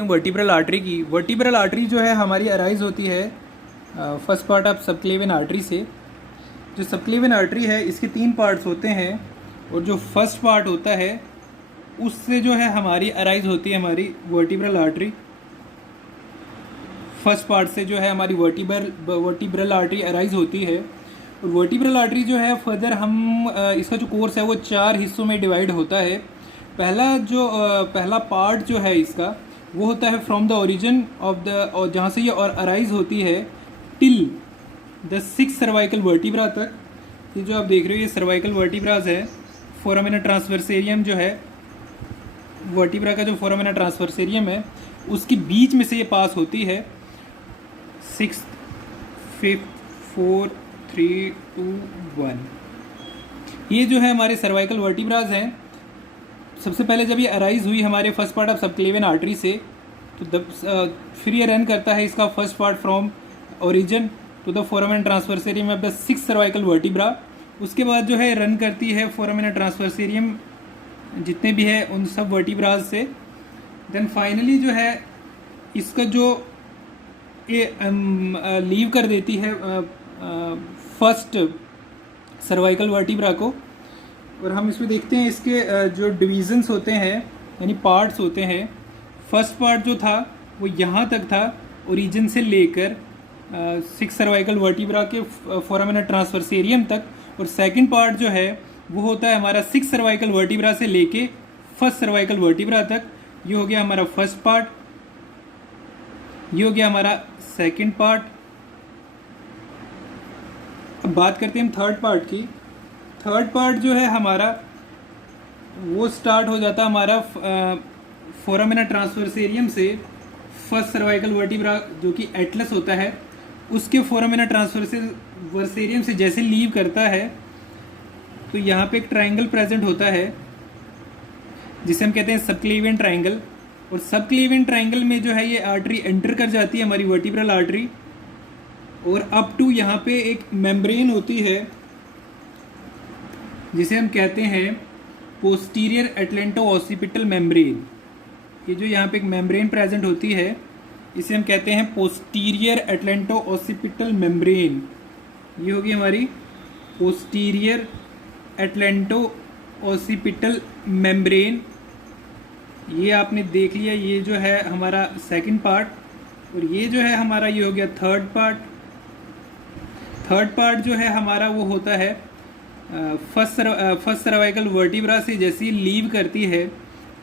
करते हैं vertebral artery की। वर्टिब्रल आर्टरी जो है हमारी अराइज होती है first part of subclavian artery से। जो सबक्लेवियन आर्टरी है इसके 3 पार्ट्स होते हैं और जो फर्स्ट पार्ट होता है उससे जो है हमारी अराइज होती है हमारी वर्टिब्रल आर्टरी। फर्स्ट पार्ट से जो है हमारी वर्टिब्रल आर्टरी अराइज होती है। और वर्टिब्रल आर्टरी जो है फर्दर हम इसका जो कोर्स है वो 4 हिस्सों में डिवाइड होता है। पहला पार्ट जो है इसका वो होता है from the origin of the, और जहाँ से ये और अराइज होती है टिल द 6 सर्वाइकल वर्टिब्रा तक। ये जो आप देख रहे हो ये सर्वाइकल वर्टिब्राज है। फोरामिना ट्रांसवर्सेरियम जो है वर्टिब्रा का जो फोरामिना ट्रांसवर्सेरियम है उसके बीच में से ये पास होती है। 6th 5th 4th 3 2 1 ये जो है हमारे सर्वाइकल वर्टिब्राज हैं। सबसे पहले जब ये अराइज हुई हमारे first part of subclavian artery से तो फिर ये रन करता है इसका first part from origin to the foramina transversarium of the 6 cervical vertebra. उसके बाद जो है रन करती है फोरामिना ट्रांसवर्सेरियम जितने भी है उन सब वर्टिब्राज से। देन फाइनली जो है इसका जो ये लीव कर देती है फर्स्ट सर्वाइकल वर्टिब्रा को। और हम इसमें देखते हैं इसके जो डिवीजन्स होते हैं यानी पार्ट्स होते हैं। फर्स्ट पार्ट जो था वो यहाँ तक था ओरिजिन से लेकर 6 सर्वाइकल वर्टिब्रा के फोरामिना ट्रांसवर्सेरियम तक। और सेकंड पार्ट जो है वो होता है हमारा 6 सर्वाइकल वर्टिब्रा से लेके फर्स्ट सर्वाइकल वर्टिब्रा तक। ये हो गया हमारा फर्स्ट पार्ट, ये हो गया हमारा सेकंड पार्ट। अब बात करते हैं हम थर्ड पार्ट की। थर्ड पार्ट जो है हमारा वो स्टार्ट हो जाता है हमारा फोरामिना ट्रांसवर्सेरियम से फर्स्ट सर्वाइकल वर्टिब्रा जो कि एटलस होता है उसके फोरामिना ट्रांसवर्सेरियम से जैसे लीव करता है तो यहाँ पे एक ट्रायंगल प्रेजेंट होता है जिसे हम कहते हैं सबक्लेवियन ट्रायंगल। और सबक्लेवियन ट्रायंगल में जो है ये आर्टरी एंटर कर जाती है हमारी वर्टिब्रल आर्टरी और अप टू यहाँ पे एक मेम्ब्रेन होती है जिसे हम कहते हैं पोस्टीरियर एटलेंटो ऑसिपिटल मेम्ब्रेन। ये जो यहाँ पे एक मेम्ब्रेन प्रेजेंट होती है इसे हम कहते हैं पोस्टीरियर एटलेंटो ऑसिपिटल मेम्ब्रेन। ये होगी हमारी पोस्टीरियर एटलेंटो ऑसिपिटल मेम्ब्रेन। ये आपने देख लिया, ये जो है हमारा सेकंड पार्ट। और ये जो है हमारा ये हो गया थर्ड पार्ट। थर्ड पार्ट जो है हमारा वो होता है फर्स्ट सर्वाइकल वर्टिब्रा से जैसे लीव करती है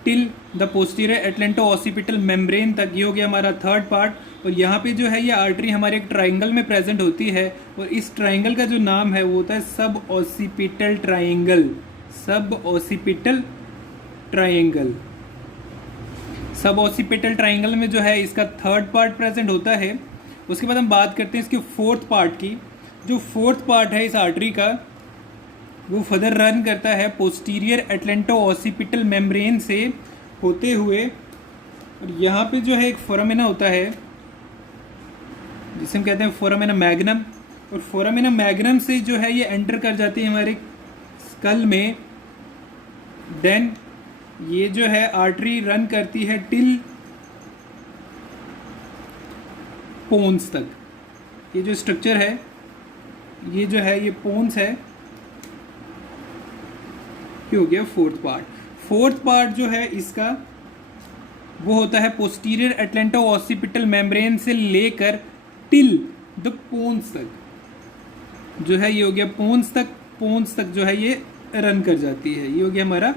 till the posterior atlanto occipital membrane तक। ये हो गया हमारा थर्ड पार्ट। और यहाँ पे जो है ये आर्टरी हमारे एक ट्राइंगल में प्रेजेंट होती है और इस ट्राइंगल का जो नाम है वो होता है सब ऑसिपिटल ट्राइंगल। सब ऑसिपिटल ट्राइंगल। सब ऑसिपिटल ट्राइंगल में जो है इसका थर्ड पार्ट प्रेजेंट होता है। उसके बाद हम बात करते हैं इसके फोर्थ पार्ट की। जो फोर्थ पार्ट है इस आर्टरी का वो फर्दर रन करता है पोस्टीरियर एटलेंटो ऑसिपिटल मेम्ब्रेन से होते हुए। और यहाँ पे जो है एक फोरामिना होता है जिसे हम कहते हैं फोरामिना मैग्नम। और फोरामिना मैग्नम से जो है ये एंटर कर जाती है हमारे स्कल में। देन ये जो है आर्टरी रन करती है टिल पोन्स तक। ये जो स्ट्रक्चर है ये जो है ये पोन्स है। ये हो गया फोर्थ पार्ट। फोर्थ पार्ट जो है इसका वो होता है पोस्टीरियर एटलेंटो ऑसिपिटल मेम्ब्रेन से लेकर टिल द पोन्स तक। जो है ये हो गया पोन्स तक। पोन्स तक जो है ये रन कर जाती है। ये हो गया हमारा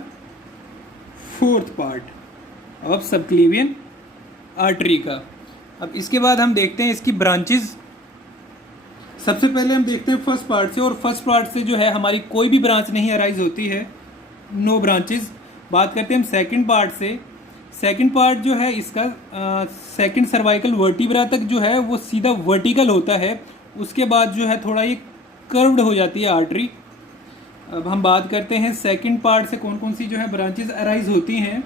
fourth part of subclavian artery का। अब इसके बाद हम देखते हैं इसकी ब्रांचेस। सबसे पहले हम देखते हैं फर्स्ट पार्ट से। और फर्स्ट पार्ट से जो है हमारी कोई भी ब्रांच नहीं अराइज होती है, नो ब्रांचेस। बात करते हैं हम सेकंड पार्ट से। सेकंड पार्ट जो है इसका सेकंड सर्वाइकल वर्टिब्रा तक जो है वो सीधा वर्टिकल होता है। उसके बाद जो है थोड़ा ये कर्व्ड हो जाती है आर्टरी। अब हम बात करते हैं सेकंड पार्ट से कौन कौन सी जो है ब्रांचेस अराइज होती हैं।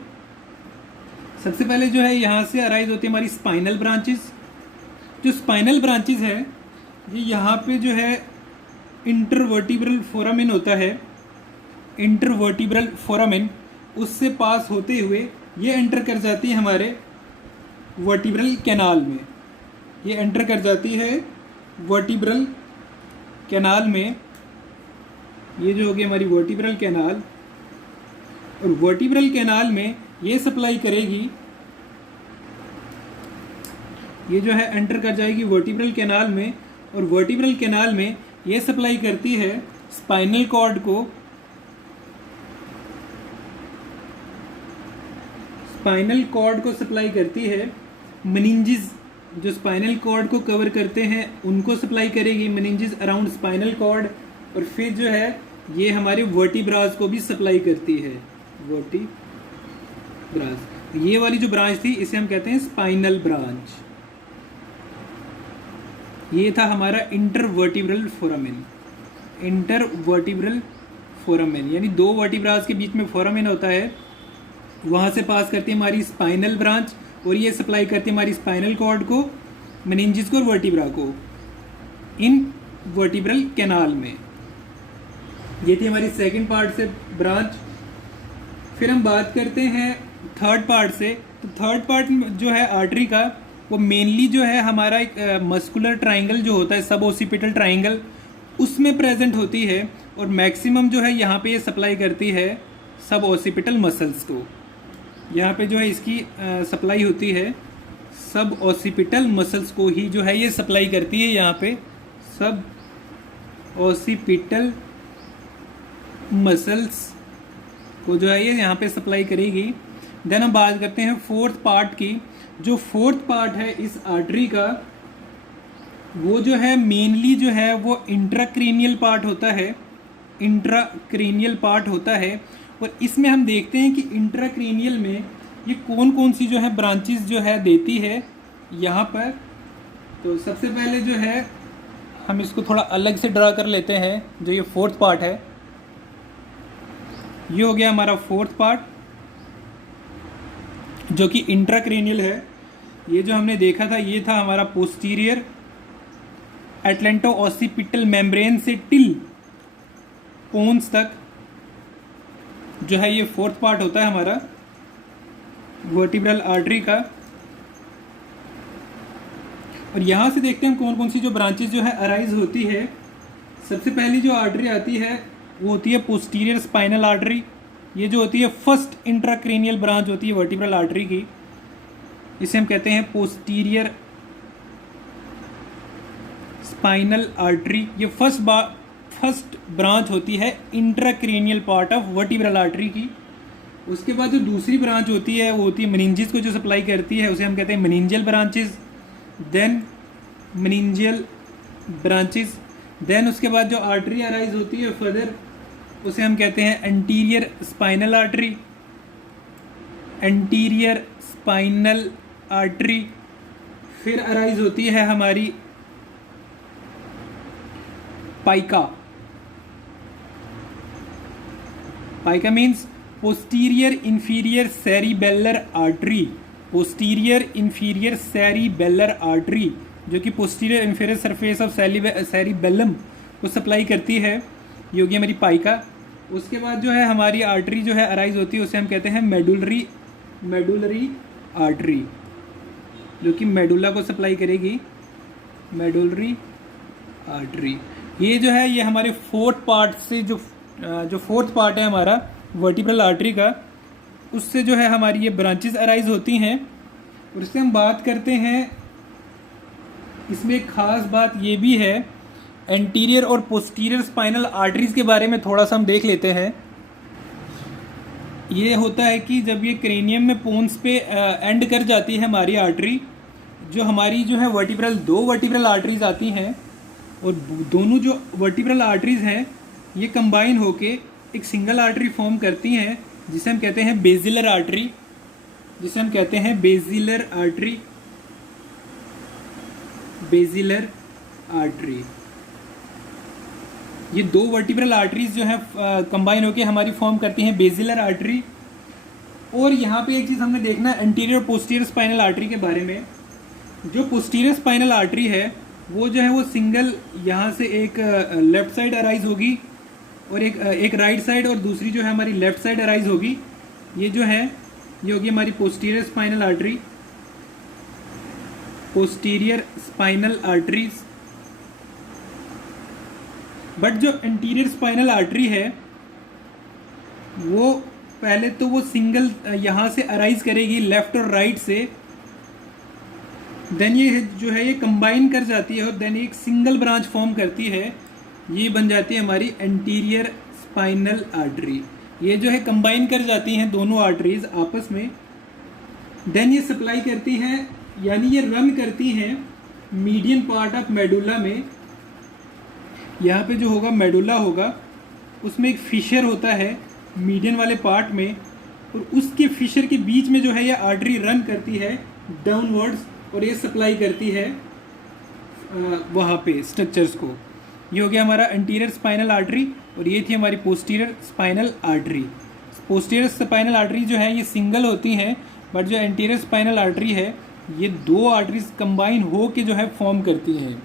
सबसे पहले जो है यहाँ से अराइज होती है हमारी स्पाइनल ब्रांचेस। जो स्पाइनल ब्रांचेस है ये यहाँ पे जो है इंटरवर्टिब्रल फोरामेन होता है। इंटरवर्टिब्रल फोरामेन उससे पास होते हुए ये एंटर कर जाती है हमारे वर्टिब्रल कैनाल में, ये एंटर कर जाती है वर्टिब्रल कैनाल में। ये जो होगी हमारी वर्टिब्रल कैनाल, और वर्टिब्रल कैनाल में ये सप्लाई करेगी, ये जो है एंटर कर जाएगी वर्टिब्रल कैनाल में, और वर्टिब्रल कैनाल में ये सप्लाई करती है स्पाइनल कॉर्ड को, स्पाइनल कॉर्ड को सप्लाई करती है। मेनिंजेस जो स्पाइनल कॉर्ड को कवर करते हैं उनको सप्लाई करेगी, मेनिंजेस अराउंड स्पाइनल कॉर्ड, और फिर जो है ये हमारे वर्टिब्रास को भी सप्लाई करती है। वर्टिब्रास, ये वाली जो ब्रांच थी इसे हम कहते हैं स्पाइनल ब्रांच। ये था हमारा इंटरवर्टिब्रल फोरामेन, इंटरवर्टिब्रल फोरामेन, यानी दो वर्टिब्रास के बीच में फोरामेन होता है, वहाँ से पास करती है हमारी स्पाइनल ब्रांच, और ये सप्लाई करती है हमारी स्पाइनल कॉर्ड को, मेनिंजेस को और वर्टिब्रा को इन वर्टिब्रल कैनाल में। ये थी हमारी सेकंड पार्ट से ब्रांच। फिर हम बात करते हैं थर्ड पार्ट से। तो थर्ड पार्ट जो है आर्टरी का, वो मेनली जो है हमारा एक मस्कुलर ट्राइंगल जो होता है, सब ओसिपिटल ट्राइंगल, उसमें प्रेजेंट होती है, और मैक्सिमम जो है यहाँ पे ये सप्लाई करती है सब ओसिपिटल मसल्स को। यहाँ पे जो है इसकी सप्लाई होती है सब ओसिपिटल मसल्स को ही जो है ये सप्लाई करती है। यहाँ पे सब ओसिपिटल मसल्स को जो है ये यहाँ पे सप्लाई करेगी। देन हम बात करते हैं फोर्थ पार्ट की। जो फोर्थ पार्ट है इस आर्टरी का, वो जो है मेनली जो है वो इंट्राक्रेनियल पार्ट होता है, इंट्राक्रेनियल पार्ट होता है। और इसमें हम देखते हैं कि इंट्राक्रेनियल में ये कौन कौन सी जो है ब्रांचेस जो है देती है यहाँ पर। तो सबसे पहले जो है हम इसको थोड़ा अलग से ड्रा कर लेते हैं। जो ये फोर्थ पार्ट है, ये हो गया हमारा फोर्थ पार्ट जो कि इंट्राक्रेनियल है। ये जो हमने देखा था ये था हमारा पोस्टीरियर एटलेंटो ऑसिपिटल मेम्ब्रेन से टिल पोन्स तक जो है ये फोर्थ पार्ट होता है हमारा वर्टिब्रल आर्टरी का। और यहाँ से देखते हैं कौन कौन सी जो ब्रांचेस जो है अराइज होती है। सबसे पहली जो आर्टरी आती है वो होती है पोस्टीरियर स्पाइनल आर्टरी। ये जो होती है फर्स्ट इंट्राक्रेनियल ब्रांच होती है वर्टिब्रल आर्टरी की, इसे हम कहते हैं पोस्टीरियर स्पाइनल आर्टरी। ये फर्स्ट ब्रांच होती है intracranial part of vertebral artery की। उसके बाद जो दूसरी ब्रांच होती है वो होती है मेनिंजेस को जो सप्लाई करती है, उसे हम कहते हैं meningeal branches. Then meningeal branches, then उसके बाद जो आर्टरी अराइज होती है फर्दर, उसे हम कहते हैं anterior spinal artery, anterior spinal artery. फिर अराइज होती है हमारी PICA. PICA means posterior inferior cerebellar artery, posterior inferior cerebellar artery जो कि posterior inferior surface of cerebellum को सप्लाई करती है, ये होगी हमारी पाइका। उसके बाद जो है हमारी आर्टरी जो है अराइज होती है, उसे हम कहते हैं मेडुलरी आर्टरी, जो कि मेडुला को सप्लाई करेगी, मेडुलरी आर्टरी। ये जो है ये हमारे फोर्थ पार्ट से जो फोर्थ पार्ट है हमारा वर्टिब्रल आर्टरी का, उससे जो है हमारी ये ब्रांचेस अराइज होती हैं। और इससे हम बात करते हैं, इसमें एक ख़ास बात ये भी है, एंटीरियर और पोस्टीरियर स्पाइनल आर्टरीज के बारे में थोड़ा सा हम देख लेते हैं। ये होता है कि जब ये क्रेनियम में पोन्स पे एंड कर जाती है हमारी आर्टरी, जो हमारी जो है दो वर्टिब्रल आर्टरीज आती हैं, और दोनों जो वर्टिब्रल आर्टरीज हैं ये कंबाइन होके एक सिंगल आर्टरी फॉर्म करती हैं, जिसे हम कहते हैं बेसिलर आर्टरी, जिसे हम कहते हैं बेसिलर आर्टरी, बेसिलर आर्टरी। ये दो वर्टिब्रल आर्टरीज जो है कंबाइन होके हमारी फॉर्म करती हैं बेसिलर आर्टरी। और यहाँ पे एक चीज़ हमने देखना है एंटीरियर और पोस्टीरियर स्पाइनल आर्टरी के बारे में। जो पोस्टीरियर स्पाइनल आर्टरी है वो जो है वो सिंगल यहाँ से एक लेफ्ट साइड अराइज होगी, और एक राइट साइड, और दूसरी जो है हमारी लेफ्ट साइड अराइज होगी। ये जो है ये होगी हमारी posterior spinal artery. Posterior spinal arteries. But जो एंटीरियर स्पाइनल आर्टरी है वो पहले तो वो सिंगल यहाँ से अराइज करेगी लेफ्ट और राइट से, देन ये जो है ये कंबाइन कर जाती है और देन एक सिंगल ब्रांच फॉर्म करती है, ये बन जाती है हमारी एंटीरियर स्पाइनल आर्टरी। ये जो है कंबाइन कर जाती हैं दोनों आर्टरीज आपस में, देन ये सप्लाई करती हैं यानी ये रन करती हैं मीडियन पार्ट ऑफ मेडुला में। यहाँ पे जो होगा मेडुला होगा, उसमें एक फिशर होता है मीडियन वाले पार्ट में, और उसके फिशर के बीच में जो है ये आर्टरी रन करती है डाउनवर्ड्स और ये सप्लाई करती है वहाँ पे स्ट्रक्चर्स को। ये हो गया हमारा एंटीरियर स्पाइनल आर्टरी और ये थी हमारी posterior spinal artery. Posterior spinal artery जो है ये सिंगल होती हैं, बट जो एंटीरियर स्पाइनल आर्टरी है ये दो आर्टरीज कंबाइन हो के जो है फॉर्म करती हैं।